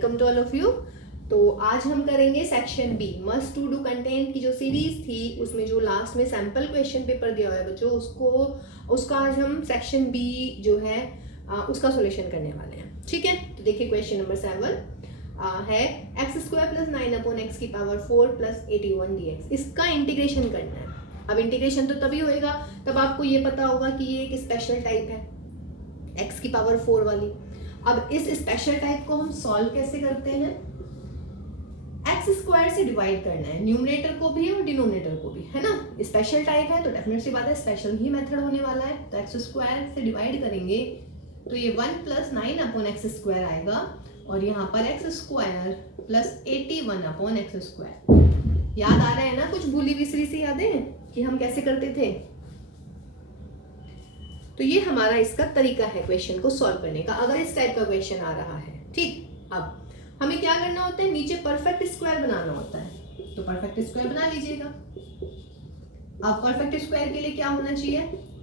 Welcome to all of you. तो आज हम करेंगे section B, must to do content की जो सीरीज थी उसमें जो लास्ट में सैम्पल क्वेश्चन पेपर दिया हुआ है बच्चों, उसका आज हम सेक्शन बी जो है उसका सॉल्यूशन करने वाले हैं। ठीक है, तो देखिए क्वेश्चन नंबर 7 है x स्क्वायर प्लस 9/x की पावर 4 प्लस 81 dx। इसका इंटीग्रेशन करना है। अब इंटीग्रेशन तो तभी होएगा तब आपको ये पता होगा कि ये एक स्पेशल टाइप है x की पावर 4 वाली। अब इस स्पेशल टाइप को हम सॉल्व कैसे करते हैं? एक्स स्क्वायर से डिवाइड करना है, न्यूमरेटर को भी और डिनोमिनेटर को भी, है ना। स्पेशल टाइप है तो डेफिनेट सी बात है स्पेशल ही मेथड होने वाला है। तो एक्स स्क्वायर से डिवाइड करेंगे तो ये 1 प्लस 9/x स्क्वायर आएगा और यहाँ पर x square plus 81/x square. याद आ रहा है ना, कुछ भूली बिसरी सी यादें कि हम कैसे करते थे? तो ये हमारा इसका तरीका है क्वेश्चन को सॉल्व करने का, अगर इस टाइप का क्वेश्चन आ रहा है। ठीक, अब हमें क्या करना होता है, नीचे परफेक्ट स्क्वायर बनाना होता है। तो परफेक्ट स्क्वायर बना लीजिएगा। अब परफेक्ट स्क्वायर के लिए क्या होना चाहिए?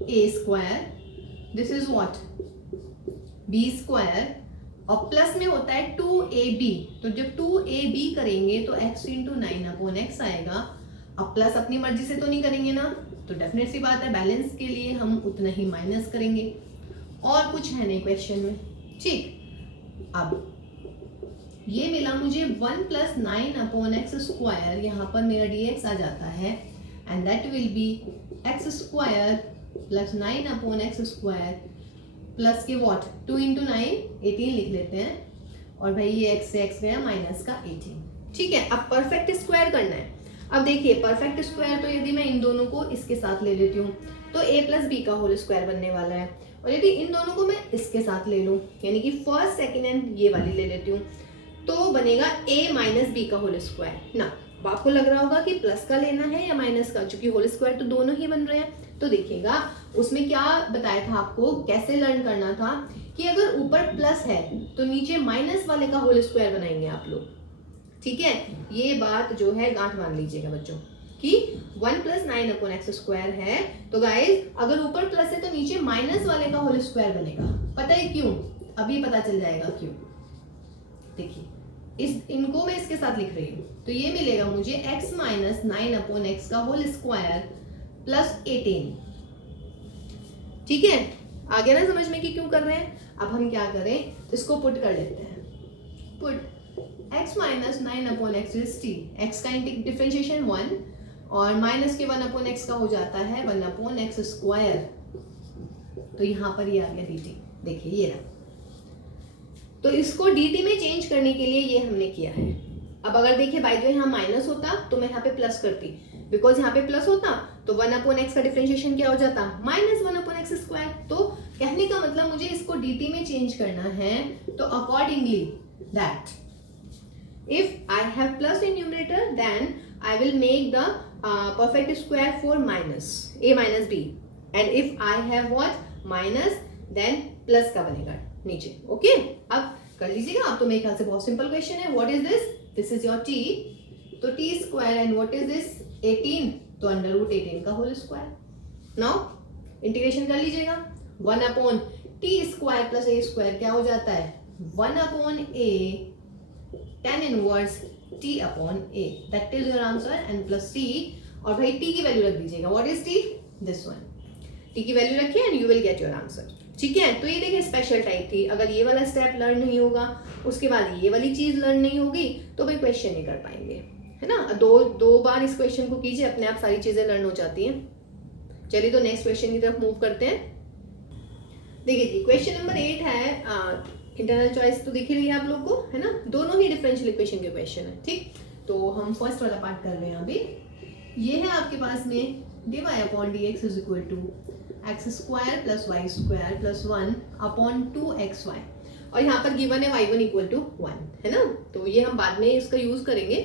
A square, this is what, B square, और प्लस में होता है 2ab। तो जब 2ab करेंगे तो x इंटू 9/x आएगा। अब प्लस अपनी मर्जी से तो नहीं करेंगे ना, तो डेफिनेट सी बात है बैलेंस के लिए हम उतना ही माइनस करेंगे, और कुछ है नहीं क्वेश्चन में। ठीक, अब ये मिला मुझे 1 प्लस 9/x स्क्वायर, यहाँ पर मेरा dx आ जाता है, and that will B x square plus 9/x square plus के व्हाट 2 इंटू 9 18 लिख लेते हैं, और भाई ये x से x गया माइनस का 18। ठीक है, अब परफेक्ट स्क्वायर करना है। अब देखिए परफेक्ट स्क्वायर तो यदि मैं इन दोनों को इसके साथ ले लेती हूँ तो a प्लस बी का होल स्क्वायर बनने वाला है, और यदि इन दोनों को मैं इसके साथ ले लूँ यानी कि फर्स्ट सेकेंड एंड ये वाली ले लेती हूँ तो बनेगा a माइनस बी का होल स्क्वायर ना। अब आपको लग रहा होगा कि प्लस का लेना है या माइनस का, क्योंकि होल स्क्वायर तो दोनों ही बन रहे हैं। तो देखिएगा उसमें क्या बताया था आपको, कैसे लर्न करना था कि अगर ऊपर प्लस है तो नीचे माइनस वाले का होल स्क्वायर बनाएंगे आप लोग। ठीक है, ये बात जो है गांठ मान लीजिएगा बच्चों कि 1 प्लस 9/x स्क्वायर है, तो गाइज अगर ऊपर प्लस है तो नीचे माइनस वाले का होल स्क्वायर बनेगा। पता है क्यों? अभी पता चल जाएगा क्यों। देखिए इनको मैं इसके साथ लिख रही हूँ, तो ये मिलेगा मुझे x माइनस 9/x का होल स्क्वायर प्लस 18। ठीक है, आ गया ना समझ में कि क्यों कर रहे हैं? अब हम क्या करें, इसको पुट कर लेते हैं। Put x minus 9/x is t, x का डिफरेंशिएशन 1 और माइनस के 1/x का हो जाता है 1/x स्क्वायर। तो यहाँ पर ये आ गया dt। देखिए ये रहा, तो इसको dt में चेंज करने के लिए ये हमने किया है। अब अगर देखिए बाई जो यहाँ माइनस होता तो मैं यहाँ पे प्लस करती, बिकॉज यहाँ पे प्लस होता तो 1/x का डिफरेंशिएशन क्या हो जाता, माइनस 1/x स्क्वायर। तो कहने का मतलब मुझे इसको dt में चेंज करना है, तो accordingly that if I have plus in numerator then I will make the perfect square for minus a minus b, and if I have what minus then plus का बनेगा नीचे। ओके, अब कर लीजिएगा। अब तो मेरे ख्याल से बहुत सिंपल क्वेश्चन है। What is this? This is your t, तो t square, and what is this 18, तो √18 का होल स्क्वायर। नाउ इंटीग्रेशन कर लीजिएगा। 1/t square plus a square क्या हो जाता है, 1/a tan inverse t/a, that is your answer, and plus t, और भाई t की वैल्यू रख दीजिएगा। What is t? This one, t की वैल्यू रखिए and you will get your answer. ठीक है, तो ये देखिए स्पेशल टाइप थी। अगर ये वाला स्टेप लर्न नहीं होगा उसके बाद ये वाली चीज लर्न नहीं होगी तो भाई क्वेश्चन नहीं कर पाएंगे, है ना। दो बार इस क्वेश्चन को कीजिए, अपने आप सारी चीजें लर्न हो जाती हैं। चलिए तो नेक्स्ट क्वेश्चन की तरफ मूव करते हैं। देखिए जी क्वेश्चन नंबर 8 है इंटरनल चॉइस, तो दिख ही रही है आप लोग को, है ना। दोनों ही डिफरेंशियल इक्वेशन के क्वेश्चन है। ठीक, तो हम फर्स्ट वाला पार्ट कर रहे हैं अभी। ये है आपके पास में dy/dx is equal to x square plus y square plus 1/2xy, और यहाँ पर गिवन है y1 इक्वल टू 1, है ना। तो ये हम बाद में इसका यूज करेंगे,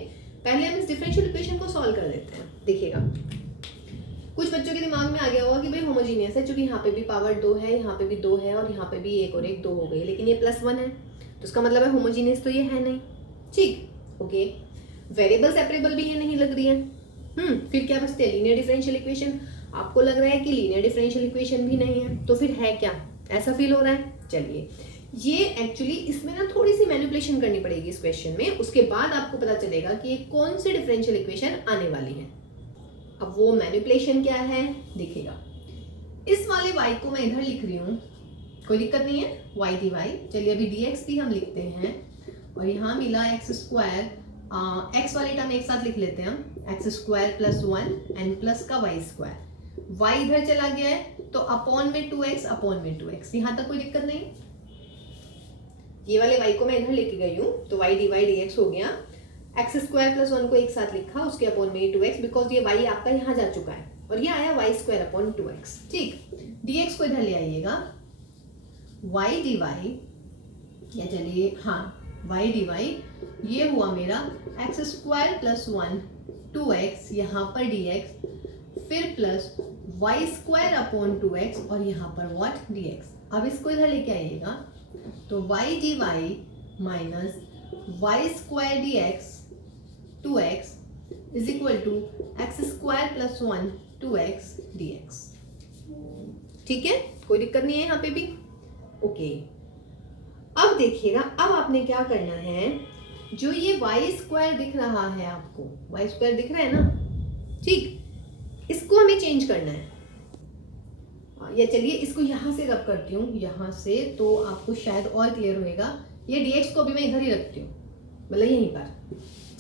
पहले हम इस डिफरेंशियल इक्वेशन को सॉल्व कर लेते हैं। देखिएगा कुछ बच्चों के दिमाग में आ गया होगा कि भाई होमोजीनियस है, क्योंकि यहाँ पे भी पावर 2 है, यहाँ पे भी 2 है, और यहाँ पे भी 1 और 1 2 हो गई, लेकिन ये +1 है, तो इसका मतलब है होमोजीनियस तो ये है नहीं। ठीक, ओके, वेरिएबल सेपरेबल भी ये नहीं लग रही है। फिर क्या बचते हैं, लीनियर डिफरेंशियल इक्वेशन। आपको लग रहा है कि लीनियर डिफरेंशियल इक्वेशन भी नहीं है, तो फिर है क्या, ऐसा फील हो रहा है। चलिए ये एक्चुअली इसमें ना थोड़ी सी मैनिपुलेशन करनी पड़ेगी इस क्वेश्चन में, उसके बाद आपको पता चलेगा कि ये कौन सी डिफरेंशियल इक्वेशन आने वाली है। अब वो मैनिपुलेशन क्या है दिखेगा। इस वाले y को मैं इधर लिख रही हूँ, कोई दिक्कत नहीं है, y dy। चलिए अभी dx भी हम लिखते हैं, और यहाँ मिला एक्स स्क्वायर, एक्स वाली टर्म एक साथ लिख लेते हैं हम, x square plus 1 and plus का वाई स्क्वायर। y इधर चला गया है तो अपॉन में 2x अपॉन में 2x, यहाँ तक कोई दिक्कत नहीं। ये वाले y को मैं इधर लेके गई हूँ तो y dy dx हो गया, एक्स स्क्वायर प्लस 1 को एक साथ लिखा, उसके अपॉन में 2x, बिकॉज ये y आपका यहाँ जा चुका है, और ये आया वाई स्क्वायर अपॉन 2x। ठीक, dx को इधर ले आइएगा, y dy, या चलिए हाँ y dy, ये हुआ मेरा एक्स स्क्वायर प्लस 1 2x, यहाँ पर dx, फिर plus Y square upon 2x, और यहाँ पर व्हाट dx। अब इसको इधर लेके आइएगा तो y dy minus Y square dx 2x is equal to x square plus 1 2x dx। ठीक है, कोई दिक्कत नहीं है यहाँ पे भी। ओके, अब देखिएगा, अब आपने क्या करना है, जो ये वाई स्क्वायर दिख रहा है आपको, वाई स्क्वायर दिख रहा है ना, ठीक, इसको हमें चेंज करना है। या चलिए इसको यहाँ से रब करती हूँ, यहाँ से, तो आपको शायद और क्लियर होएगा। ये dx को भी मैं इधर ही रखती हूँ, मतलब यहीं पर।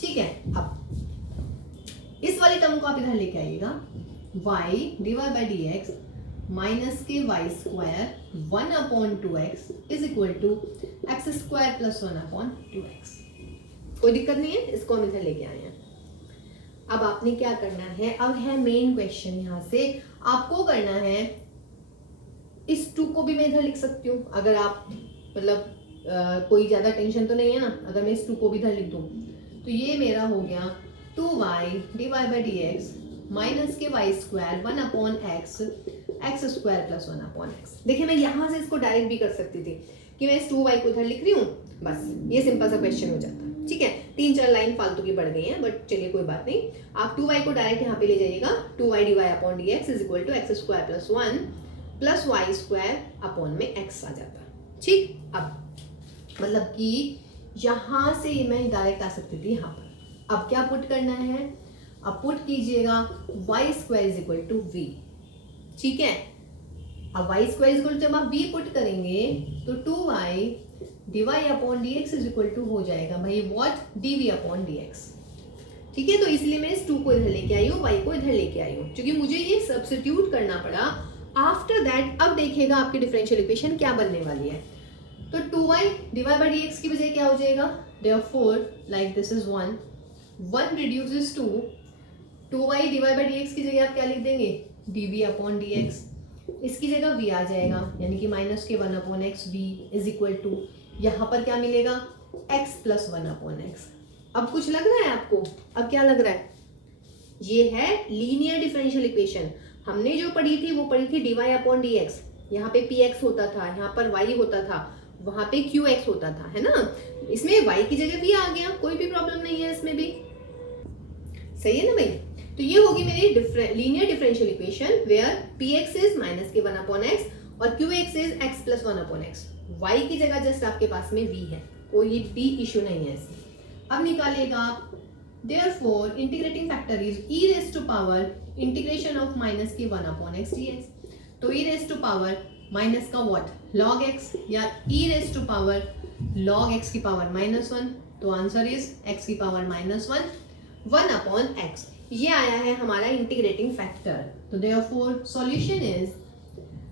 ठीक है, अब इस वाली टर्म को आप इधर लेके आइएगा, y divide by dx minus के y square 1 upon 2x is equal to x square plus 1 upon 2x। कोई दिक्कत नहीं है, इसको हम इधर लेके आए हैं। अब आपने क्या करना है, अब है मेन क्वेश्चन। यहाँ से आपको करना है, इस 2 को भी मैं इधर लिख सकती हूँ, अगर आप मतलब कोई ज्यादा टेंशन तो नहीं है ना, अगर मैं इस 2 को भी इधर लिख दूँ तो ये मेरा हो गया 2y divide by dx minus के y square 1 upon x x square plus 1 upon x. देखिए मैं यहाँ से इसको डायरेक्ट भी कर सकती थी कि मैं इस 2y को इधर लिख रही हूँ, बस ये सिंपल सा क्वेश्चन हो जाता। ठीक है, 3-4 लाइन फालतू की बढ़ गई हैं, बट चलिए कोई बात नहीं। आप 2y को डायरेक्ट यहाँ पे ले जाइएगा, 2y D Y upon D X is equal to x square plus 1 plus Y square upon में x आ जाता। ठीक, अब मतलब कि यहाँ से मैं डायरेक्ट आ सकती थी यहाँ पर। अब क्या पुट करना है, अब पुट कीजिएगा Y square is equal to V. ठीक है, अब Y square is equal to जब आप v पुट करेंगे तो 2y dy upon dx is equal to हो जाएगा भाई व्हाट dv अपॉन dx। ठीक है, तो इसलिए मैं इस 2 को इधर लेके आई हूँ, y को इधर लेके आई हूँ, क्योंकि मुझे ये सब्स्टिट्यूट करना पड़ा। आफ्टर दैट अब देखिएगा आपकी डिफरेंशियल इक्वेशन क्या बनने वाली है। तो 2y डिवाइड बाई dx की बजाय क्या हो जाएगा, therefore like this is 1 reduces to 2y divide by dx की जगह आप क्या लिख देंगे, dv अपॉन dx। इसकी जगह v आ जाएगा, यानी कि माइनस के 1 upon X v is equal to, यहाँ पर क्या मिलेगा x प्लस 1 अपॉन एक्स। अब कुछ लग रहा है आपको, अब क्या लग रहा है, ये है लीनियर डिफरेंशियल इक्वेशन। हमने जो पढ़ी थी वो पढ़ी थी dy अपॉन dx, यहाँ पे px होता था, यहाँ पर y होता था, वहां पे qx होता था, है ना। इसमें y की जगह v आ गया, कोई भी प्रॉब्लम नहीं है इसमें भी। सही है ना भाई, तो ये होगी मेरी linear differential equation where px is minus के 1 अपॉन x और qx is x plus 1 upon x। y की जगह जस्ट आपके पास में v है, कोई भी इशू नहीं है इसमें। अब निकालिएगा आप, therefore integrating factor is e raise to power integration of minus के 1 अपॉन x dx। तो e raise to power minus का व्हाट log x, या e raise to power log x की पावर -1, तो आंसर इज x की power -1 upon x। ये आया है हमारा इंटीग्रेटिंग फैक्टर। तो देयरफॉर सॉल्यूशन इज,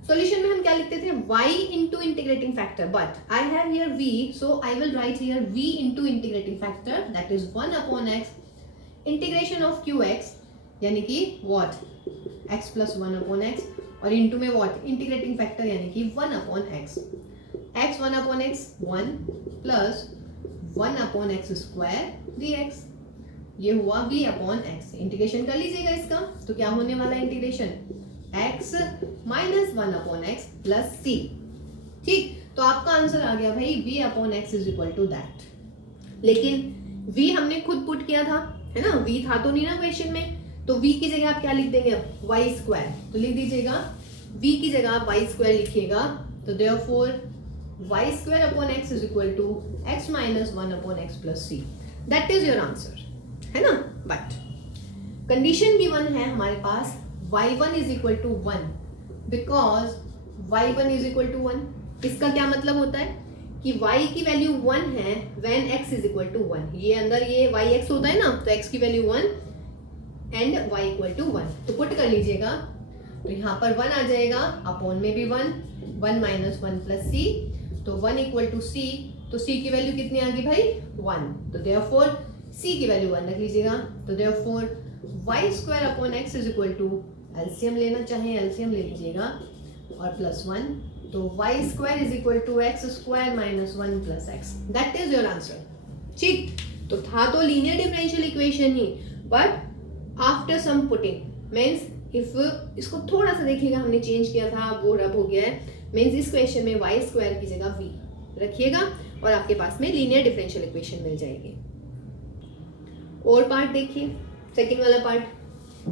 सॉल्यूशन में हम क्या लिखते थे, y into integrating factor, but I have here v, so I will write here v into integrating factor that is 1 upon x integration of qx, यानी कि what x plus 1 upon x, और into में what integrating factor यानी कि 1 upon x। x 1 upon x 1 plus 1 upon x square dx, ये हुआ v upon x। Integration कर लीजिएगा इसका, तो क्या होने वाला है integration, x minus 1 upon x plus c। ठीक, तो आपका आंसर आ गया भाई v upon x is equal to that. लेकिन v हमने खुद पुट किया था, है ना, v था तो नहीं ना क्वेश्चन में, तो v की जगह आप क्या लिख देंगे, y स्क्वायर। तो लिख दीजिएगा v की जगह आप y स्क्वायर लिखिएगा, तो therefore Y square upon X is equal to X minus 1 upon X plus C. That is your answer, है ना. बट कंडीशन गिवन है हमारे पास y1 is equal to 1 because y1 is equal to 1. इसका क्या मतलब होता है कि y की वैल्यू 1 है when x is equal to 1. ये अंदर ये yx होता है ना, तो x की value 1 and y equal to 1. तो पुट कर लीजिएगा, तो यहाँ पर 1 आ जाएगा, अपॉन में भी 1 माइनस 1 प्लस सी. तो 1 इक्वल टू सी. तो c की वैल्यू कितनी आ गई भाई 1. तो देयरफॉर c की वैल्यू 1 रख लीजिएगा. तो therefore y square upon x is equal to, LCM लेना चाहे एलसीएम ले लीजिएगा, और प्लस 1. तो y square is equal to x square minus 1 plus X. That is your answer. ठीक, तो था तो लीनियर डिफरेंशियल इक्वेशन ही, but after some putting means if इसको थोड़ा सा देखिएगा, हमने चेंज किया था, वो रब हो गया है. मीन्स इस क्वेश्चन में y स्क्वायर की जगह v रखिएगा और आपके पास में लीनियर डिफरेंशियल इक्वेशन मिल जाएगी. और पार्ट देखिए, सेकंड वाला पार्ट.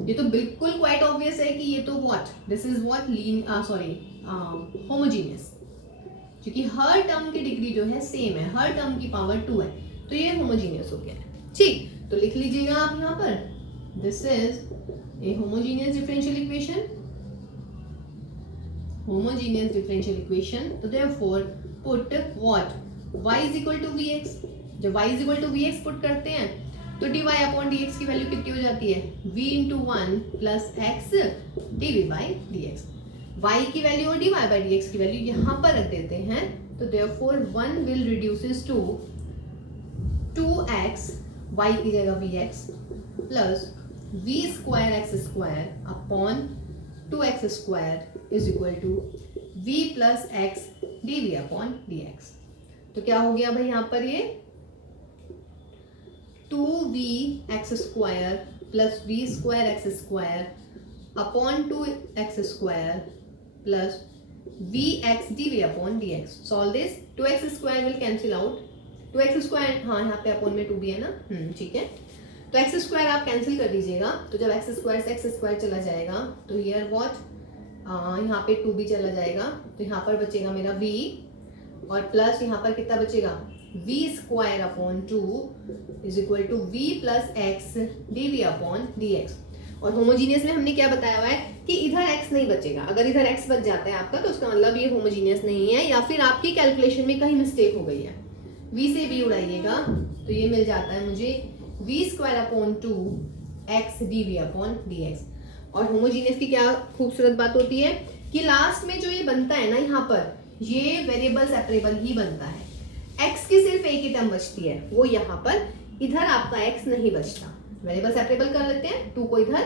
ये तो बिल्कुल क्वाइट ऑब्वियस है कि ये तो what, this is what homogeneous, क्योंकि हर टर्म की डिग्री जो है सेम है, हर टर्म की पावर 2 है, तो ये होमोजीनियस हो गया है. ठीक, तो लिख लीजिएगा आप यहाँ पर, this is a homogeneous differential equation. Homogeneous differential equation. तो therefore put what y is equal to vx. जब y is equal to vx put करते हैं तो dy अपॉन dx की वैल्यू कितनी हो जाती है, v into 1 plus x dv by dx. y की वैल्यू और dy बाई dx की वैल्यू यहाँ पर रख देते हैं. तो therefore 1 will reduces to 2x, y की जगह vx plus v square X square upon 2x square is equal to v plus x dv upon dx. तो क्या हो गया भाई यहाँ पर, ये 2v x square plus v square X square upon 2x square plus vx dv upon dx. Solve this. 2x square will cancel out. 2x square, हाँ यहाँ पे अपॉन में 2 भी है ना, ठीक है. तो x स्क्वायर आप कैंसिल कर दीजिएगा. तो जब x स्क्वायर से x स्क्वायर चला जाएगा तो हियर व्हाट, यहाँ पे 2 भी चला जाएगा. तो यहाँ पर बचेगा मेरा v और प्लस यहाँ पर कितना बचेगा, v square upon 2 is equal to v plus x dv upon dx. और होमोजीनियस में हमने क्या बताया हुआ है कि इधर x नहीं बचेगा. अगर इधर x बच जाता है आपका तो उसका मतलब ये होमोजीनियस नहीं है, या फिर आपकी कैलकुलेशन में कहीं मिस्टेक हो गई है. v से v उड़ाइएगा तो ये मिल जाता है मुझे v square upon 2 x dv upon dx. और होमोजीनियस की क्या खूबसूरत बात होती है कि लास्ट में जो ये बनता है ना, यहाँ पर ये वेरिएबल सेपरेबल ही बनता है. x की सिर्फ एक ही टर्म बचती है, वो यहाँ पर, इधर आपका x नहीं बचता. वेरिएबल सेपरेबल कर लेते हैं, 2 को इधर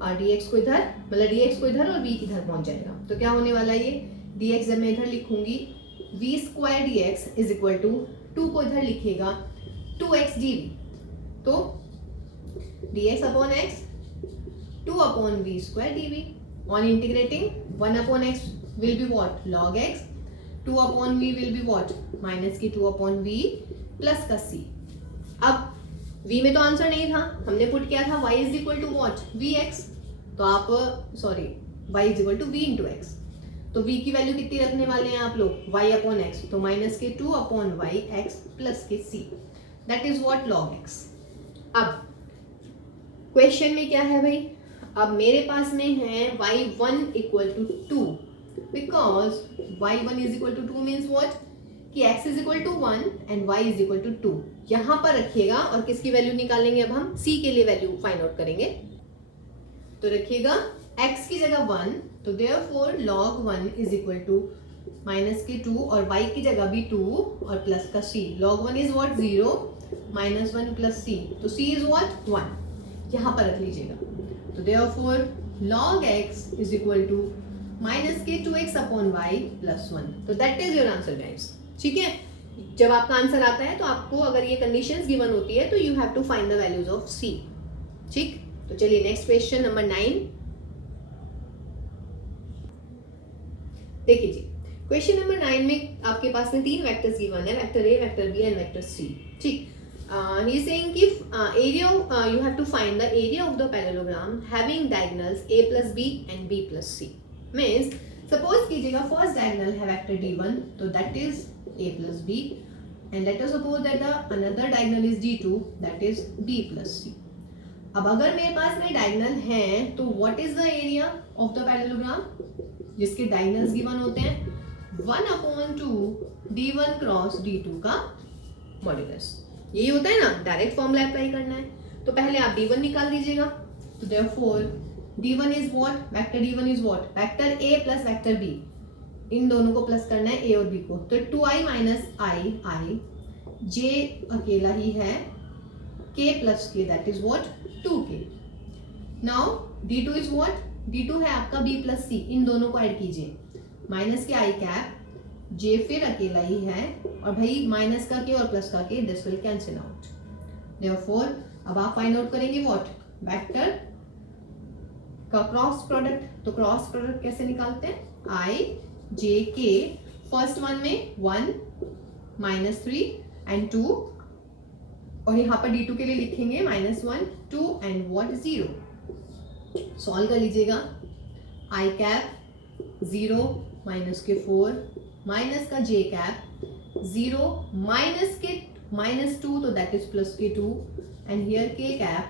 और dx को इधर, मतलब dx को इधर और v इधर पहुंच जाएगा. तो क्या होने वाला है, ये dx जब मैं इधर लिखूंगी v square dx is equal to 2 को इधर लिखेगा 2x dv. तो dx upon x 2 upon v square dv. On integrating 1 upon x will be what, log x. 2 upon v will be what, minus की 2 upon v plus का c. अब v में तो answer नहीं था, हमने पुट किया था y is equal to what, vx. तो आप y is equal to v into X. तो v की वैल्यू कितनी रखने वाले हैं आप लोग, y अपॉन एक्स. तो माइनस के 2 अपॉन y x प्लस के c. That is what log x. अब क्वेश्चन में क्या है भाई, अब मेरे पास में है y1 equal to 2 because y1 is equal to 2 means what, कि x is equal to 1 and y is equal to 2. यहाँ पर रखिएगा और किसकी वैल्यू निकालेंगे, अब हम c के लिए वैल्यू फाइंड आउट करेंगे. तो रखिएगा x की जगह 1, तो therefore log 1 is equal to minus के 2 और y की जगह भी 2 और प्लस का c. log 1 is what, 0 minus 1 plus c. तो c is what, 1. यहाँ पर रख लीजिएगा. तो therefore log x is equal to minus के 2x अपॉन वाई प्लस 1. तो that is your answer guys. ठीक है, जब आपका आंसर आता है तो आपको अगर ये कंडीशंस गिवन होती है तो you have to find the values of c. ठीक, तो चलिए नेक्स्ट क्वेश्चन नंबर 9 देखिए जी. क्वेश्चन नंबर 9 में आपके पास में 3 वेक्टर्स गिवन है, vector a, vector b and vector c. ठीक, he is saying कि area you have to find the area of the parallelogram having diagonals a plus b and b plus c. Means suppose कीजिएगा first diagonal है vector d1, तो that is a plus B, and let us suppose that the another diagonal is d2, that is b plus c. अब अगर मेरे पास में diagonal हैं तो what is the area of the parallelogram, जिसके डायगोनल्स गिवन होते हैं 1/2 d1 क्रॉस d2 का मॉड्यूलस. यही होता है ना, डायरेक्ट फॉर्मूला अप्लाई करना है. तो पहले आप d1 निकाल दीजिएगा. तो therefore d1 is what, vector d1 is what, vector a plus vector b, इन दोनों को प्लस करना है a और b को. तो 2i माइनस i, j अकेला ही है, k plus k that is what 2k. Now d2 is what, d2 है आपका b प्लस c, इन दोनों को ऐड कीजिए, माइनस के i कैप, j फिर अकेला ही है, और भाई माइनस का k और प्लस का k, this will cancel out. Therefore अब आप फाइंड आउट करेंगे व्हाट, वेक्टर का क्रॉस प्रोडक्ट. तो क्रॉस प्रोडक्ट कैसे निकालते हैं, i j k, first one में 1 -3 एंड 2, और यहाँ पर d2 के लिए लिखेंगे -1 2 एंड व्हाट 0. सॉल्व कर लीजिएगा. i कैप 0 माइनस के 4, माइनस का j कैप 0 माइनस के -2, तो दैट इज प्लस के 2, and here k cap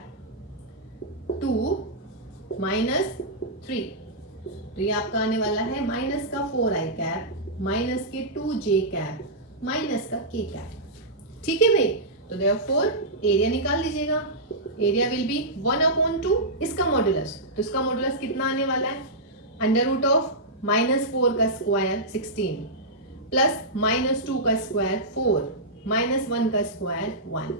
2 minus 3, तो ये आपका आने वाला है माइनस का 4i कैप माइनस के 2j कैप माइनस का k कैप. ठीक है भाई. तो देयरफॉर एरिया निकाल लीजिएगा. एरिया विल बी 1/2 इसका मॉड्यूलस. तो इसका मॉड्यूलस कितना आने वाला है, अंडर रूट ऑफ -4 का स्क्वायर 16 प्लस -2 का स्क्वायर 4 -1 का स्क्वायर 1,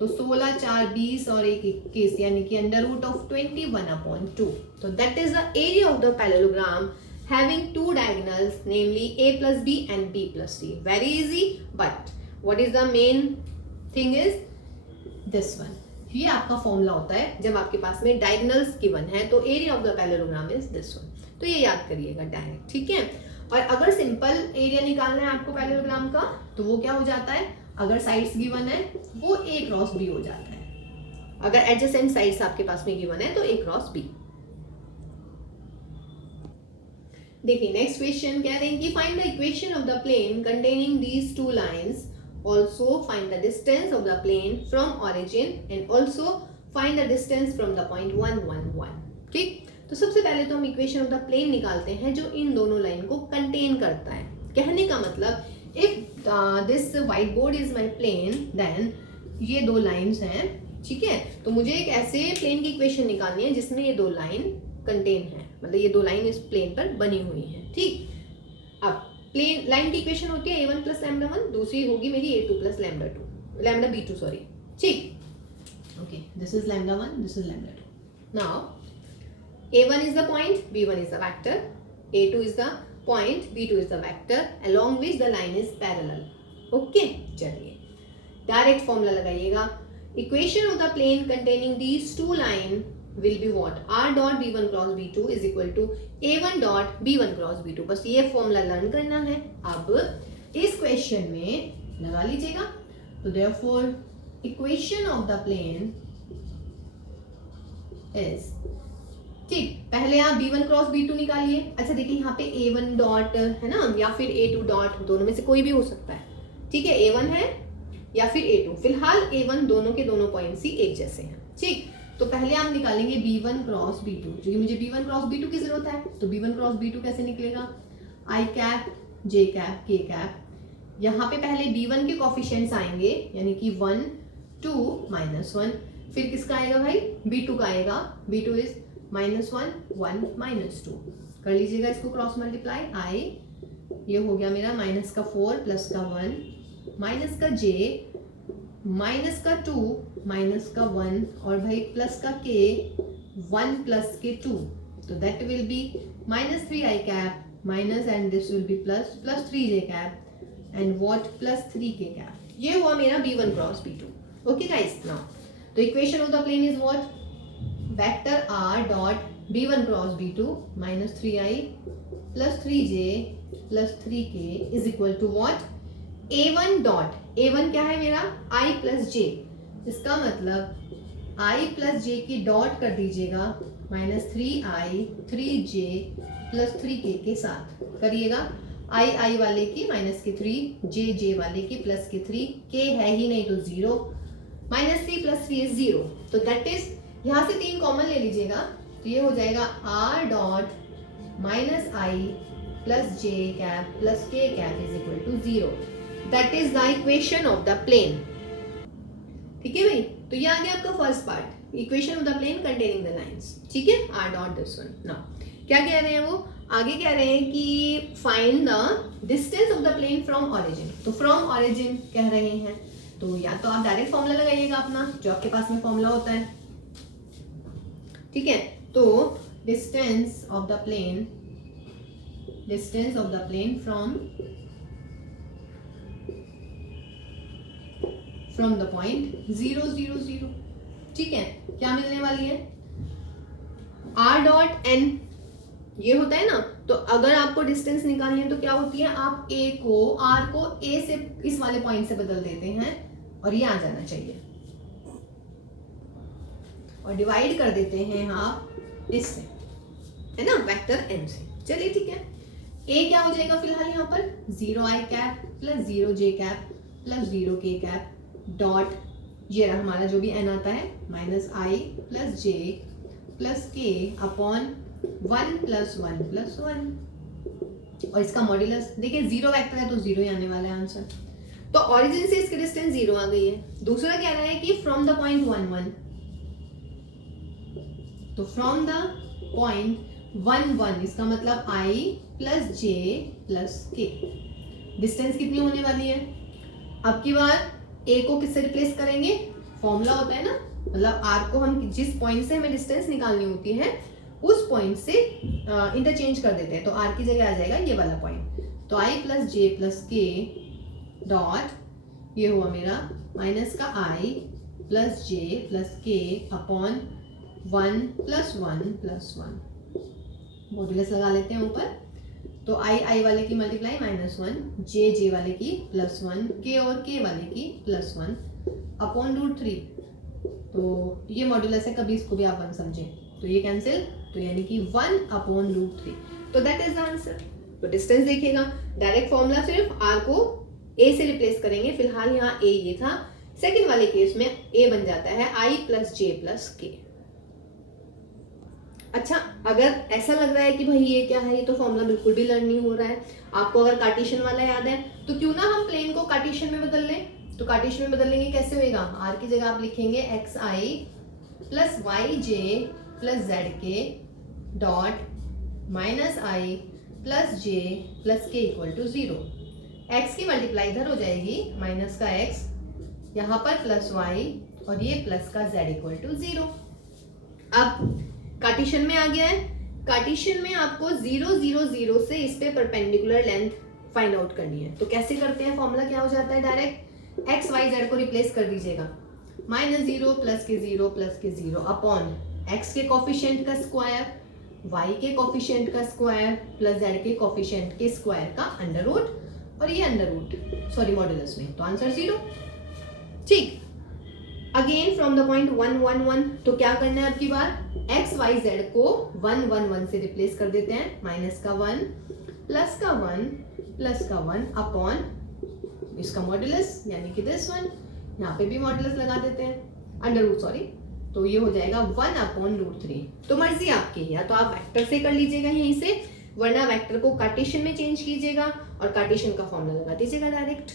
तो 16 4 20 और 1 21, यानी कि अंडर रूट ऑफ 21/2. तो that is the area of the parallelogram having two diagonals, namely a plus b and b plus c. Very easy, but what is the main thing is this one. ये आपका formula होता है जब आपके पास में diagonals given है, तो area of the parallelogram is this one. तो ये याद करिएगा डायरेक्ट. ठीक है. और अगर सिंपल एरिया निकालना है आपको पैरेललोग्राम का, तो वो क्या हो जाता है, अगर साइड्स गिवन है वो a क्रॉस b हो जाता है. अगर एडजेसेंट साइड्स आपके पास में गिवन है तो a क्रॉस b. देखिए नेक्स्ट क्वेश्चन कह रहे हैं कि find the equation of the plane containing these two lines, also find the distance of the plane from origin, and also find the distance from the point 1 1 1. ठीक. तो सबसे पहले तो हम इक्वेशन ऑफ द प्लेन निकालते हैं जो इन दोनों लाइन को कंटेन करता है. कहने का मतलब, if this whiteboard is my plane, then ये दो लाइन्स हैं. ठीक है. तो मुझे एक ऐसे प्लेन की इक्वेशन निकालनी है जिसमें ये दो लाइन कंटेन है, मतलब ये दो लाइन इस प्लेन पर बनी हुई है. ठीक. अब प्लेन लाइन की इक्वेशन होती है a1 प्लस लैम्डा 1, दूसरी होगी मेरी a2 plus lambda 2, lambda b2 sorry. ठीक. Okay, this is lambda 1, this is lambda 2. Now a1 is the point, b1 is the vector, a2 is the point, b2 is the vector along which the line is parallel. Okay, चलिए direct formula लगाइएगा. Equation of the plane containing these two line will be what, r dot b1 cross b2 is equal to a1 dot b1 cross b2. बस ये formula learn करना है. अब इस question में लगा लीजिएगा. तो therefore equation of the plane is, ठीक, पहले आप b1 क्रॉस b2 निकालिए. अच्छा देखिए यहाँ पे a1 डॉट है ना, या फिर a2 डॉट, दोनों में से कोई भी हो सकता है. ठीक है, a1 है या फिर a2. फिलहाल a1 दोनों के दोनों पॉइंट्स ही एक जैसे हैं. ठीक. तो पहले आप निकालेंगे b1 क्रॉस b2, क्योंकि मुझे b1 क्रॉस b2 की जरूरत है. तो b1 क्रॉस b2 कैसे निकलेगा, i cap j cap k cap. यहाँ पे पहले b1 के कोफिशिएंट्स आएंगे, यानी कि 1 2 -1. फिर किसका आएगा भाई, b2 का आएगा. b2 is -1 1 -2. कर लीजिएगा इसको क्रॉस मल्टीप्लाई. i ये हो गया मेरा माइनस का 4 प्लस का 1 माइनस का j माइनस का 2 माइनस का 1 और भाई प्लस का k 1 प्लस के 2. तो that will be -3i cap minus, and this will be plus 3j cap and what +3k cap. ये हुआ मेरा b1 cross b2. Okay guys. Now तो equation of the plane is what, vector r dot b1 cross b2 -3i plus 3j plus 3k is equal to what, a1 dot, a1 क्या है मेरा, i plus j. इसका मतलब i plus j की dot कर दीजिएगा, -3i 3j plus 3k के साथ करिएगा। i वाले की माइनस के 3, j वाले की प्लस के 3, k है ही नहीं तो 0, -3 + 3 इज 0। तो दैट इज, यहाँ से 3 कॉमन ले लीजिएगा तो ये हो जाएगा r dot minus i plus j cap plus k cap is equal to 0। That is the equation of the plane. ठीक है भाई, तो ये आ गया आपका first part, equation of the plane containing the lines. ठीक है, r dot this one. Now क्या कह रहे हैं वो, आगे कह रहे हैं कि find the distance of the plane from origin. तो फ्रॉम ऑरिजिन कह रहे हैं, तो या तो आप डायरेक्ट फॉर्मूला लगाइएगा अपना जो आपके पास में फॉर्मूला होता है। ठीक है, तो distance of the plane from the point 0 0 0। ठीक है, क्या मिलने वाली है, r डॉट n, ये होता है ना। तो अगर आपको डिस्टेंस निकालनी है तो क्या होती है, आप r को a से इस वाले पॉइंट से बदल देते हैं और ये आ जाना चाहिए और डिवाइड कर देते हैं आप इससे, है ना, वेक्टर n से। चलिए ठीक है, a क्या हो जाएगा फिलहाल यहाँ पर 0i cap plus 0j cap plus 0k cap dot, ये रहा हमारा जो भी n आता है -i plus j plus k upon 1 + 1 + 1, और इसका मॉड्यूलस देखिए 0 वेक्टर है तो 0 ही आने वाला है आंसर। तो ऑरिजिन से इसकी डिस्टेंस 0 आ गई है। दूसरा कह रहा है कि फ्रॉम द पॉइंट 1 1, तो फ्रॉम द पॉइंट 1 1 इसका मतलब i plus j plus k, distance कितनी होने वाली है। अब की बार a को किससे रिप्लेस करेंगे, फॉर्मूला होता है ना, मतलब r को हम जिस पॉइंट से हमें डिस्टेंस निकालनी होती है उस पॉइंट से इंटरचेंज कर देते हैं, तो r की जगह आ जाएगा ये वाला पॉइंट। तो i plus j plus k dot, ये हुआ मेरा माइनस का i plus j plus k upon 1 + 1 + 1, modulus लगा लेते हैं ऊपर। तो i वाले की मल्टीप्लाई -1, j वाले की +1, k और k वाले की +1 अपॉन √3। तो ये मॉड्यूलस है, कभी इसको भी आप 1 समझें तो ये कैंसिल, तो यानी कि 1 अपॉन √3। तो दैट इज द आंसर। तो डिस्टेंस देखिएगा, डायरेक्ट फॉर्मूला सिर्फ r को a से रिप्लेस करेंगे, फिलहाल यहाँ a ये था। सेकंड वाले केस में a बन जाता है i plus j plus k। अच्छा, अगर ऐसा लग रहा है कि भाई ये क्या है, ये तो फॉर्मूला बिल्कुल भी लर्न नहीं हो रहा है आपको, अगर कार्टेशियन वाला याद है तो क्यों ना हम प्लेन को कार्टेशियन में बदल लें। तो कार्टेशियन में बदल लेंगे, कैसे होएगा, r की जगह आप लिखेंगे xi plus yj plus zk dot -i plus j plus k इक्वल टू 0। x की मल्टीप्लाई इधर हो जाएगी, माइनस का x यहाँ पर प्लस y और ये प्लस का z इक्वल टू 0। अब कार्टेशियन में आ गया है, कार्टेशियन में आपको 0 0 0 से इस पे परपेंडिकुलर लेंथ फाइंड आउट करनी है। तो कैसे करते हैं, फॉर्मूला क्या हो जाता है, डायरेक्ट x y z को रिप्लेस कर दीजिएगा, -0 प्लस के 0 प्लस के 0 अपॉन x के कोफिशिएंट का स्क्वायर, y के कोफिशिएंट का स्क्वायर प्लस z के कोफिशिएंट के स्क्वायर का अंडर रूट, और ये अंडर रूट सॉरी मॉड्यूलस में, तो आंसर 0। ठीक, अगेन फ्रॉम द पॉइंट 1 1 1, तो क्या करना है अब की बार, x y z को 1 1 1 से रिप्लेस कर देते हैं, माइनस का 1 प्लस का 1 प्लस का 1 अपॉन इसका मॉड्यूलस यानी कि दिस वन, यहाँ पे भी मॉड्यूलस लगा देते हैं, अंडर रूट सॉरी, तो ये हो जाएगा 1 अपॉन √3। तो मर्जी आपकी, या तो आप वेक्टर से कर लीजिएगा यहीं से, वरना वेक्टर को कार्टेशियन में चेंज कीजिएगा और कार्टेशियन का फॉर्मूला लगा दीजिएगा डायरेक्ट।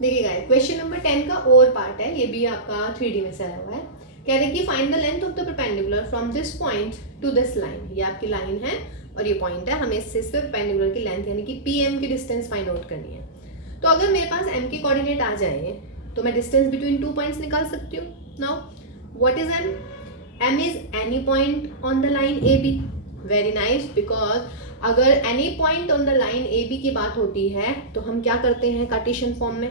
देखिएगा क्वेश्चन नंबर 10 का और पार्ट है, ये भी आपका 3D में से आया हुआ है। कह रहे हैं कि find the length of the perpendicular from this point two this line. ये आपकी लाइन है और ये पॉइंट है, हमें इससे परपेंडिकुलर की लेंथ यानी कि PM की डिस्टेंस फाइंड आउट करनी है। तो अगर मेरे पास M के कोऑर्डिनेट आ जाए तो मैं डिस्टेंस बिटवीन 2 पॉइंट्स निकाल सकती हूँ। Now what is M? M is any point on the line AB। Very nice, because अगर any point on the line AB की बात होती है तो हम क्या करते हैं कार्टेशियन फॉर्म में,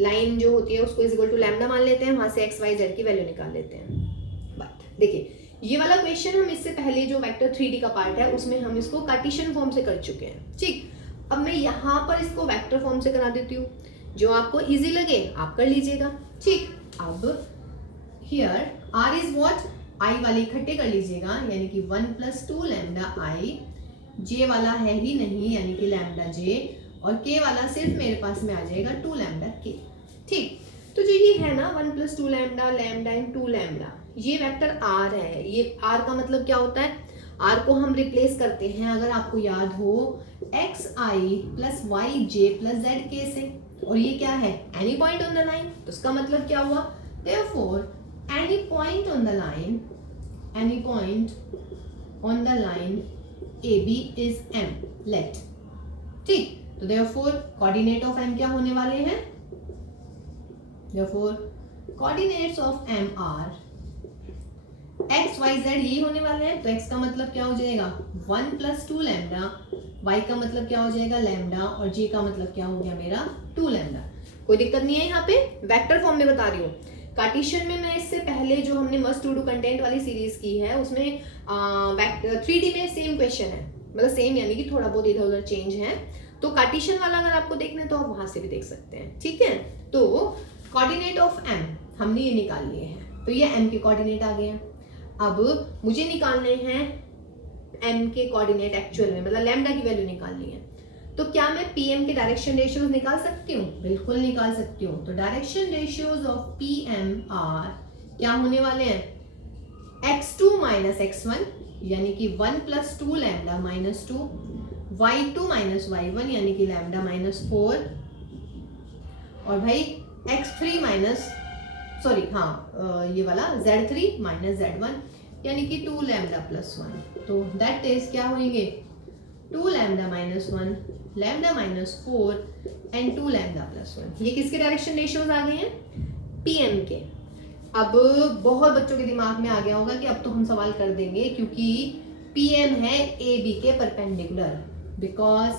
लाइन जो होती है उसको इज इक्वल टू लैम्डा मान लेते हैं, वहां से x y z की वैल्यू निकाल लेते हैं। बट देखिए ये वाला क्वेश्चन हम इससे पहले जो वेक्टर 3D का पार्ट है उसमें हम इसको कार्टेशियन फॉर्म से कर चुके हैं। ठीक, अब मैं यहाँ पर इसको वेक्टर फॉर्म से करा देती हूँ, जो आपको इजी लगे आप कर लीजिएगा। ठीक, अब हियर r इज व्हाट, आई वाले इकट्ठे कर लीजिएगा, यानी कि 1 + 2 लैम्डा आई, जे वाला है ही नहीं यानी कि लैम्डा जे, और के वाला सिर्फ मेरे पास में आ जाएगा 2 लैम्डा के। ठीक, तो जो ये है ना 1 + 2 लैम्डा, लैम्डा एंड 2 लैम्डा, ये वेक्टर आर है। ये आर का मतलब क्या होता है, आर को हम रिप्लेस करते हैं, अगर आपको याद हो, x i plus y j plus z के से, और ये क्या है, any point on the line. तो इसका मतलब क्या हुआ, therefore any point on the line, any point on the line A B is M, let. ठीक, तो देयरफॉर कोऑर्डिनेट ऑफ एम क्या होने वाले हैं, therefore coordinates of M are x y z, यही होने वाले हैं। तो एक्स का मतलब क्या हो जाएगा 1 + 2 लैम्डा, वाई का मतलब क्या हो जाएगा लैम्डा, और जे का मतलब क्या हो गया मेरा 2 लैम्डा। कोई दिक्कत नहीं है, यहाँ पे वेक्टर फॉर्म में बता रही हूँ। कार्टेशियन में मैं इससे पहले जो हमने मस्ट टू डू कंटेंट वाली सीरीज की है उसमें 3D में सेम क्वेश्चन है, मतलब सेम यानी कि थोड़ा बहुत इधर उधर चेंज है। तो कार्टेशियन वाला अगर आपको देखना है तो आप वहां से भी देख सकते हैं। ठीक है, तो कोऑर्डिनेट ऑफ एम हमने ये निकाल लिए हैं, तो ये एम के कोऑर्डिनेट आ गए हैं। अब मुझे निकालने हैं एम के कोऑर्डिनेट एक्चुअल में, मतलब लैम्डा की वैल्यू निकालनी है। तो क्या मैं पीएम के डायरेक्शन रेशियोज निकाल सकती हूँ, बिल्कुल निकाल सकती हूँ। तो direction ratios of PM are क्या होने वाले हैं, x2 - x1 यानी कि 1 + 2 लैम्डा -2, y2 - y1 यानी कि लैम्डा -4, और भाई x3 सॉरी हाँ ये वाला z3 - z1 यानी कि 2 लैम्डा + 1। तो दैट इज क्या होंगे 2 लैम्डा -1, लैम्डा -4 एंड 2 लैम्डा + 1। ये किसके डायरेक्शन रेशियोज आ गए हैं, पीएम के। अब बहुत बच्चों के दिमाग में आ गया होगा कि अब तो हम सवाल कर देंगे, क्योंकि पीएम है ए बी के perpendicular, because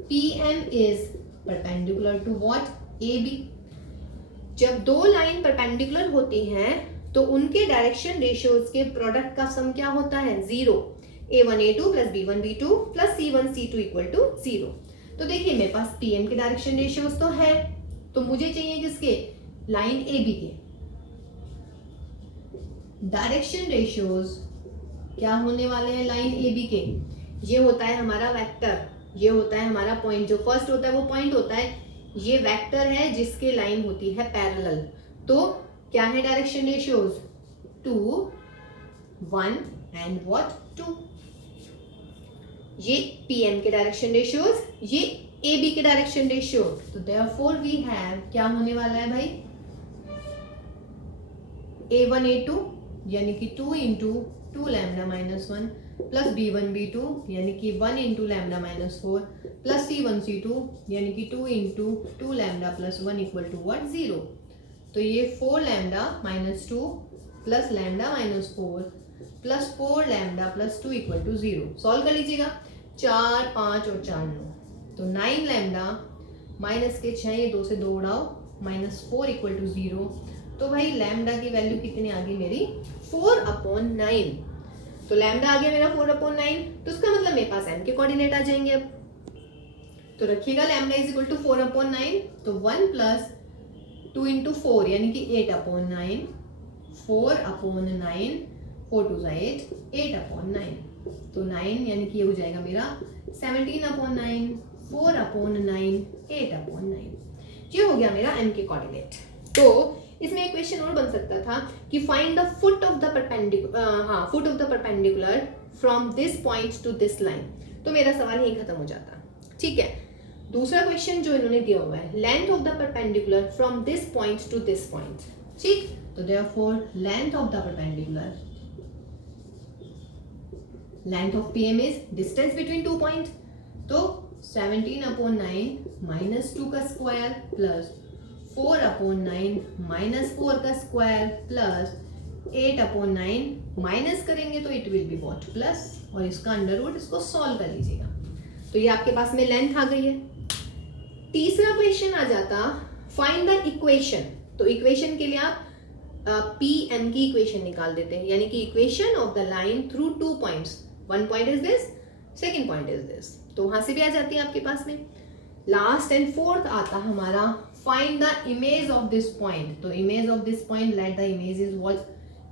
PM is perpendicular to what, A B. जब दो लाइन परपेंडिकुलर होती हैं तो उनके डायरेक्शन रेशियोज के प्रोडक्ट का सम क्या होता है, 0। a1 a2 + b1 b2 + c1 c2 = 0। तो देखिए मेरे पास पीएम के डायरेक्शन रेशियोज तो है, तो मुझे चाहिए किसके, लाइन ए बी के डायरेक्शन रेशियोज क्या होने वाले हैं लाइन ए बी के। ये होता है हमारा वेक्टर, ये होता है हमारा पॉइंट, जो फर्स्ट होता है वो पॉइंट होता है, ये वेक्टर है जिसके लाइन होती है पैरेलल। तो क्या है डायरेक्शन रेशियोज, 2 1 एंड व्हाट 2। ये पीएम के डायरेक्शन रेशियोज, ये ए बी के डायरेक्शन रेशियो। तो देयरफॉर वी हैव क्या होने वाला है भाई, a1 a2 यानी कि 2 × 2 लैम्डा -1 प्लस b1 b2 यानी कि 1 × लैम्डा -4 प्लस c1 c2 यानी कि 2 × 2 लैम्डा + 1 = व्हाट 0। तो ये 4 lambda -2 plus lambda -4 plus 4 lambda + 2 = 0। Solve कर लीजिएगा, 4 5 और 4 9, तो 9 लैम्डा माइनस के 6, ये 2 से 2 उड़ाओ, -4 = 0। तो भाई लैम्डा की वैल्यू कितनी आ गई मेरी, 4/9। तो लैम्डा आ गया मेरा 4/9, तो उसका मतलब मेरे पास m के कोऑर्डिनेट आ जाएंगे। अब तो रखिएगा लैम्डा = 4/9, तो 1 + 2 × 4 यानी कि 8/9, 4/9, 4 2 8, 8/9। तो 9 यानी कि ये हो जाएगा मेरा 17/9, 4/9, 8/9। ये हो गया मेरा m के कोऑर्डिनेट। तो इसमें एक क्वेश्चन और बन सकता था कि find the foot of the perpendicular from this point two this line. तो मेरा सवाल यही खत्म हो जाता। ठीक है, दूसरा क्वेश्चन जो इन्होंने दिया हुआ है, length of the perpendicular from this point two this point. ठीक, तो therefore length of the perpendicular, length of PM is distance between 2 point. तो 17/9 -2 का स्क्वायर प्लस 4/9 -4 का स्क्वायर प्लस 8/9 माइनस करेंगे तो it will be what plus, और इसका under root, इसको सॉल्व कर लीजिएगा। तो ये आपके पास में लेंथ आ गई है। तीसरा क्वेश्चन आ जाता फाइंड द इक्वेशन। तो इक्वेशन के लिए आप पी एम की इक्वेशन निकाल देते हैं, यानी कि equation of the line through 2 points, 1 point is this, second point is this. तो वहां से भी आ जाती है आपके पास में। लास्ट एंड फोर्थ आता हमारा find the image of this point। तो image of this point, let the image is what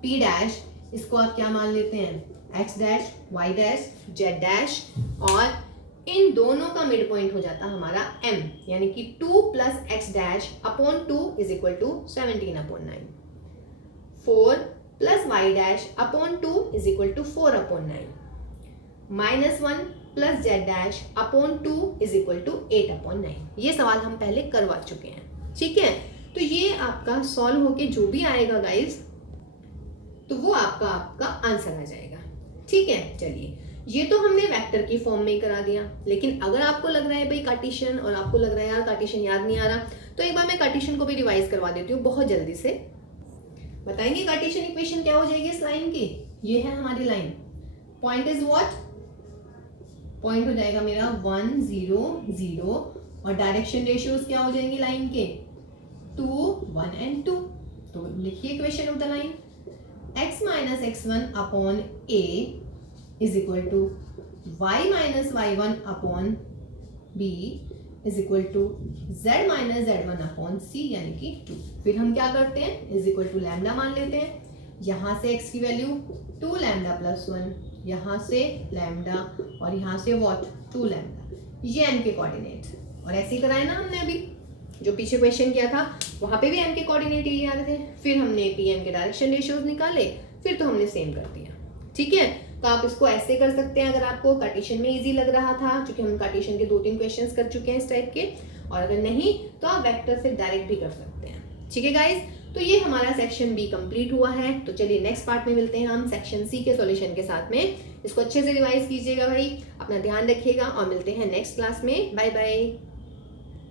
p dash इसको आप क्या मान लेते हैं, x dash y dash z dash, और इन दोनों का मिड पॉइंट हो जाता हमारा m, यानी कि 2 plus x dash upon 2 is equal to 17/9, 4 plus y dash upon 2 is equal to 4/9, -1 plus z dash upon 2 is equal to 8/9। ये सवाल हम पहले करवा चुके हैं, ठीक है। तो ये आपका सॉल्व होके जो भी आएगा गाइस, तो वो आपका आंसर आ जाएगा, ठीक है। चलिए, ये तो हमने वेक्टर की फॉर्म में करा दिया, लेकिन अगर आपको लग रहा है भाई कार्टेशियन, और आपको लग रहा है यार कार्टेशियन याद नहीं आ रहा, तो एक बार मैं कार्टेशियन को भी रिवाइज करवा देती हूँ बहुत जल्दी से। बताएंगे कार्टेशियन इक्वेशन क्या हो जाएगी इस लाइन की। ये है हमारी line, point is what, point हो जाएगा मेरा 1 0 0, और डायरेक्शन रेशियोज क्या हो जाएंगे लाइन के, 2 1 and 2। तो लिखिए equation of the line, x minus x1 upon a is equal to y minus y1 upon b is equal to z minus z1 upon c, यानी कि 2। फिर हम क्या करते हैं, इज इक्वल टू लैम्डा मान लेते हैं, यहाँ से x की वैल्यू 2 लैम्डा प्लस 1, यहाँ से लैम्डा, और यहाँ से व्हाट 2 लैम्डा, ये m के कोऑर्डिनेट। और ऐसे ही कराए ना हमने अभी जो पीछे क्वेश्चन किया था, वहाँ पे भी m के कोऑर्डिनेट ये आ रहे थे, फिर हमने pm के डायरेक्शन रेशियोज निकाले, फिर तो हमने सेम कर दिया, ठीक है। तो आप इसको ऐसे कर सकते हैं अगर आपको कार्टेशियन में इजी लग रहा था, क्योंकि हम कार्टेशियन के 2-3 क्वेश्चंस कर चुके हैं इस टाइप के, और अगर नहीं तो आप वेक्टर से डायरेक्ट भी कर सकते हैं, ठीक है गाइज। तो ये हमारा सेक्शन बी कंप्लीट हुआ है। तो चलिए नेक्स्ट पार्ट में मिलते हैं हम सेक्शन सी के सॉल्यूशन के साथ में। इसको अच्छे से रिवाइज कीजिएगा भाई, अपना ध्यान रखिएगा, और मिलते हैं नेक्स्ट क्लास में। Bye bye.